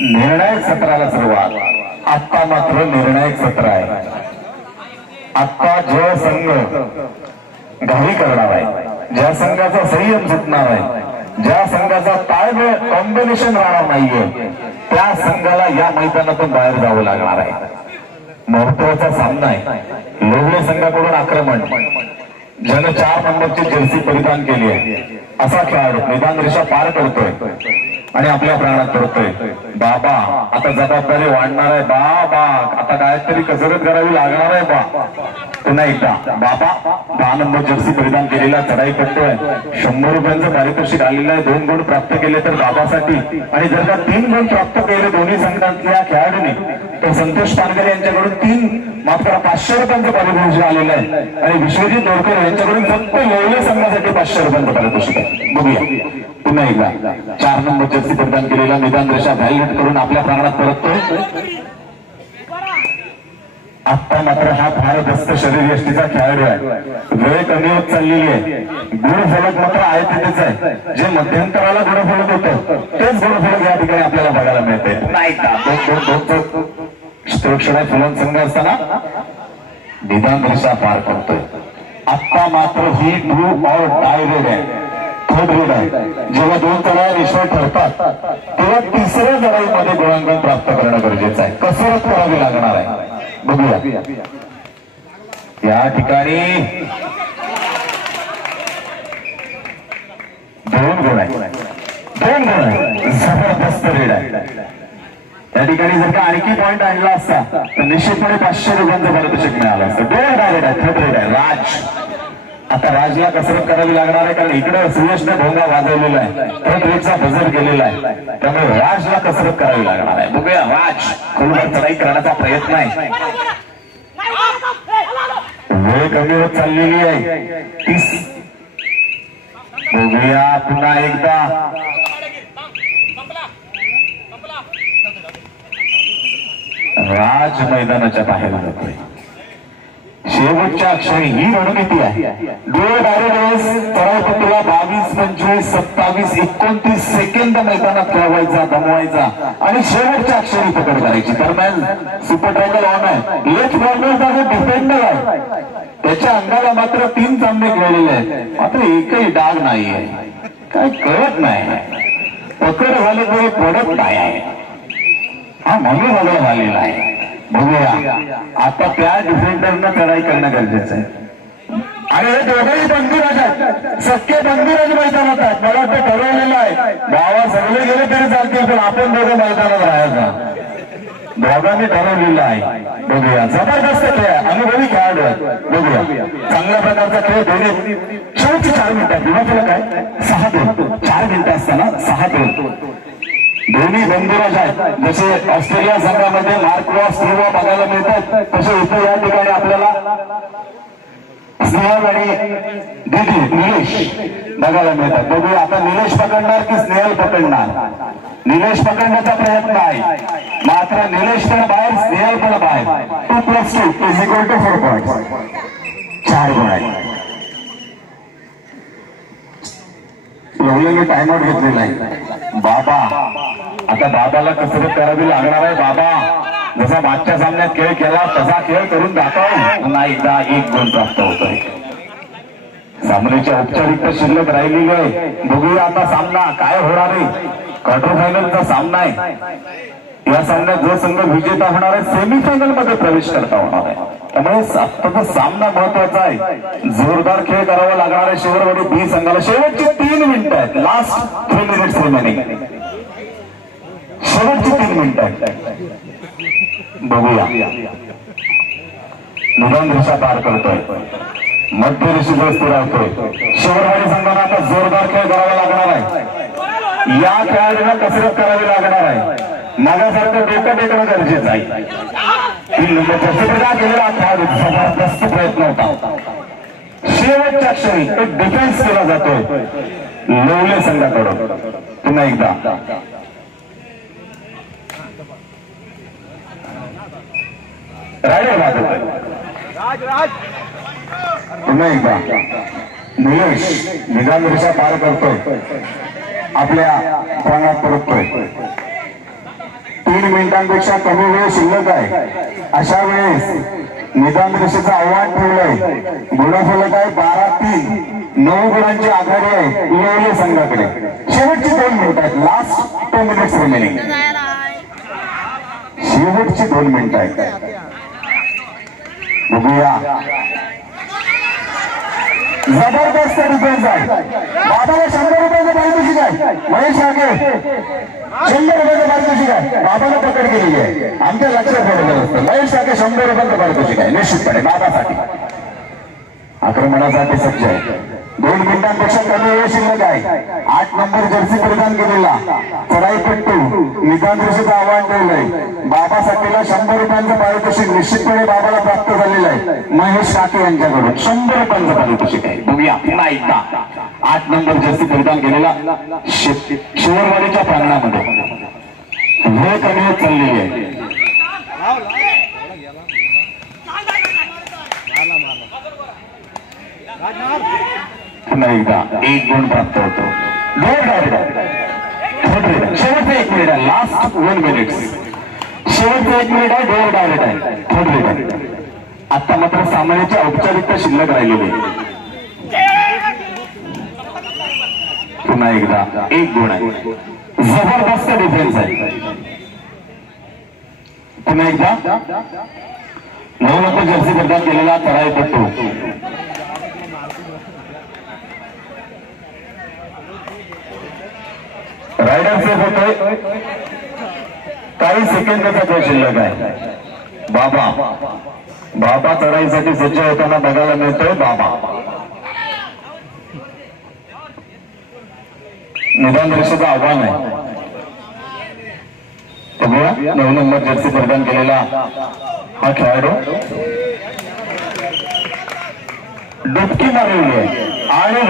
निर्णायक सत्राला सुरुवात. आता मात्र निर्णायक सत्र आहे. आता जो संघ घाई करणार आहे, ज्या संघाचा संयम सुटणार आहे, ज्या संघाचा ताळमेळ कॉम्बिनेशन राहणार नाहीये, त्या संघाला या मैदानातून बाहेर जावं लागणार आहे. महत्वाचा सामना आहे. लोहले संघाकडून आक्रमण, ज्यानं 4 नंबरची जर्सी परिधान केली आहे असा खेळाडू मैदान रेषा पार करतोय आणि आपल्या प्राणात करतोय. बाबा आता जबाबदारी वाढणार आहे. बाबा आता काहीतरी कसरत करावी लागणार आहे. पुन्हा एकदा बाबा 10 नंबर जर्सी परिधान केलेला चढाई करतोय. 100 रुपयांचं पारितोषिक आलेलं आहे. 2 गुण प्राप्त केले तर बाबासाठी, आणि जर का 3 गुण प्राप्त केले दोन्ही संघातल्या खेळाडूंनी तर संतोष पानकर यांच्याकडून 500 रुपयांचं पारितोषिक आलेलं आहे आणि विश्वजित दोरकर यांच्याकडून फक्त लोहले संघासाठी 500 रुपयांचं पारितोषिक आहे. बघूया पुन्हा एकदा 4 नंबर जर्सी परिधान केलेला मैदान रेषा व्हाईट करून आपल्या प्रांगणात परततोय. आता मात्र हा भारदस्त शरीर यष्टीचा खेळाडू आहे. वेळ कमी होत चाललेली आहे. गुणफलक मात्र आहे तिथेच आहे. जे मध्यंतराला गुणफलक होतं तेच गुणफलक या ठिकाणी आपल्याला बघायला मिळते. नाही का क्षेत्रक्षण फुलन संघ असताना निदान रेषा पार करतोय. आता मात्र ही डू और डाय रेड आहे, थर्ड रेड आहे. जेव्हा 2 तळ्या रेषेवर ठरतात तेव्हा 3ऱ्या लढाईमध्ये गुणांकन प्राप्त करणं गरजेचं आहे. कसरत करावी लागणार आहे. बघूया या ठिकाणी 2 गुण आहे. जबरदस्त रेड आहे. या ठिकाणी जर का आणखी पॉइंट आणला असता तर निश्चितपणे 500 रुपयांचं पारितोषिक मिळालं असतं. 2 रेड आहे, थर्ड रेड आहे. राज आता राजला कसरत करावी लागणार आहे, कारण इकडे सुयशने भोंगा वाजवलेला आहे, थर्ड रेडचा बजर केलेला आहे, त्यामुळे राजला कसरत करावी लागणार आहे. बघूया राज खोलवर चढाई करण्याचा प्रयत्न आहे. वेळ कमी होत चाललेली आहे. बघूया पुन्हा एकदा राज मैदानाच्या बाहेर जातोय. शेवटच्या क्षणी ही रणनीती आहे. डोळे डायरेक्ट तरावपट्टीला 22, 25, 27, 29 सेकंद मैदानात खेळवायचा, दमवायचा आणि शेवटच्या क्षणी पकड करायची. दरम्यान सुपर ट्रॅगल ऑन आहे. लेफ्ट कॉर्नरचा जो डिफेंडर आहे त्याच्या अंगाला मात्र 3 चांबे खेळलेले आहेत, मात्र एकही डाग नाहीये. काय कळत नाही. पकड झाले तरी पडत नाही आहे. हा म्हणून बदल झालेला आहे. बघूया आता त्या डिफेंडरनं चढाई करणं गरजेचं आहे. आणि हे दोघंही बंधुराज आहेत, सख्खे बंधुराज मैदानात आहेत. मला वाटतं ठरवलेलं आहे गावात सगळे गेले तरी चालतील पण आपण दोघं मैदानात राहायचं. दोघांनी ठरवलेलं आहे. बघूया जबरदस्त खेळ, अनुभवी खेळाडू आहेत. बघूया चांगल्या प्रकारचा खेळ. दोन्ही शेवटची 4 मिनिटात विभागलं काय 6-2, 4 मिनिटं असताना 6-2. दोन्ही बंधुराज आहेत. जसे ऑस्ट्रेलिया संघामध्ये मार्क रॉस किंवा बघायला मिळतात तसे इथे या ठिकाणी आपल्याला स्नेहल आणि दिदी निलेश बघायला मिळतात. बघूया आता निलेश पकडणार की स्नेहल पकडणार. निलेश पकडण्याचा प्रयत्न आहे, मात्र निलेश पण बाहेर, स्नेहल पण बाहेर. 2+2 = 4 पॉइंट. 4 गुण आहेत. लोहलेने टाइमआउट घेतलेला आहे. बाबा आता बाबाला कसरत करावी लागणार आहे. बाबा जसा मागच्या सामन्यात खेळ केला तसा खेळ करून दाखव. पुन्हा एकदा 1 गुण प्राप्त होतोय. सामन्याची औपचारिकता शिल्लक राहिलेली आहे. बघूया आता सामना काय होणार आहे. क्वार्टर फायनलचा सामना आहे. या सामन्यात जो संघ विजेता होणार आहे सेमीफायनल मध्ये प्रवेश करता होणार आहे. त्यामुळे आत्ताचा सामना महत्वाचा आहे. जोरदार खेळ करावा लागणार आहे शिवरवाडी बी संघाला. शेवटची 3 मिनिटं आहेत. Last 3 minutes remaining. शेवटची 3 मिनिटं आहेत. बघूया निदान रेषा पार करतोय, मध्य रेषेवर स्थिरावतोय. शिवरवाडी संघाला आता जोरदार खेळ करावा लागणार आहे. या खेळाडूंना कसरत करावी लागणार आहे. मागासारखं डोकं टेकणं गरजेचं आहे. 3 नंबर प्रसिद्ध केलेला खेळाडू जबरदस्त प्रयत्न होता. शेवटच्या क्षणी एक डिफेन्स केला जातोय लोहले संघाकडून. पुन्हा एकदा रायडर वाजवतोय. पुन्हा एकदा निलेश निदान रेषा पार करतोय. आपल्या प्रांगणात परततोय. 3 मिनिटांपेक्षा कमी वेळ शिल्लक आहे. अशा वेळेस निदान रेषेचं आव्हान ठेवलंय. गुणफलक आहे 12-3, 9 गुणांची आघाडी आहे उरलेल्या संघाकडे. शेवटची 2 मिनिटं आहेत. Last 2 minutes remaining. शेवटची 2 मिनिटं आहेत. बघूया. जबरदस्त डिफेन्स आहे. बाबाला 100 रुपयाचं पारितोषिक आहे. महेश आगे 100 रुपयाचं पारितोषिक आहे. बाबाला पकड केलेली आहे. आमच्या लक्षात ठेवलेलं असतं. महेश आगे 100 रुपयाचं पारितोषिक आहे निश्चितपणे बाबासाठी. आक्रमणासाठी सज्ज आहे. 2 मिनिटांपेक्षा कमी वेळ शिल्लक आहे. 8 नंबर जर्सी परिधान केलेला चढाईपट्टू निदान रेषेचं आव्हान ठेवलंय. बाबासाठीला 100 रुपयांचं पारितोषिक निश्चितपणे बाबाला प्राप्त झालेलं आहे. महेश काके यांच्याकडून 100 रुपयांचं पारितोषिक आहे. बघूया पुन्हा एकदा 8 नंबर जर्सी परिधान केलेला शिवरवाडीच्या प्रांगणामध्ये वेळ कमी होत चाललेली आहे. पुन्हा एकदा 1 गुण प्राप्त होतो. शेवटचं 1 मिनिट आहे. Last 1 minute. शेवटचं 1 मिनिट आहे. डोअर डायरेक्ट आहे. Third raider. आता मात्र सामन्याची औपचारिकता शिल्लक राहिलेली. पुन्हा एकदा 1 गुण आहे. जबरदस्त डिफेन्स आहे. पुन्हा एकदा 9 नंबर जर्सी परिधान केलेला चढाईपट्टू रायडर सेफ होतोय. काही सेकंदाचा खेळ शिल्लक आहे. बाबा चढाईसाठी सज्ज होताना बघायला मिळतोय. बाबा निदान रेषेचं आव्हान आहे. बघूया 9 नंबर जर्सी परिधान केलेला हा खेळाडू डुबकी मारलेली आहे आणि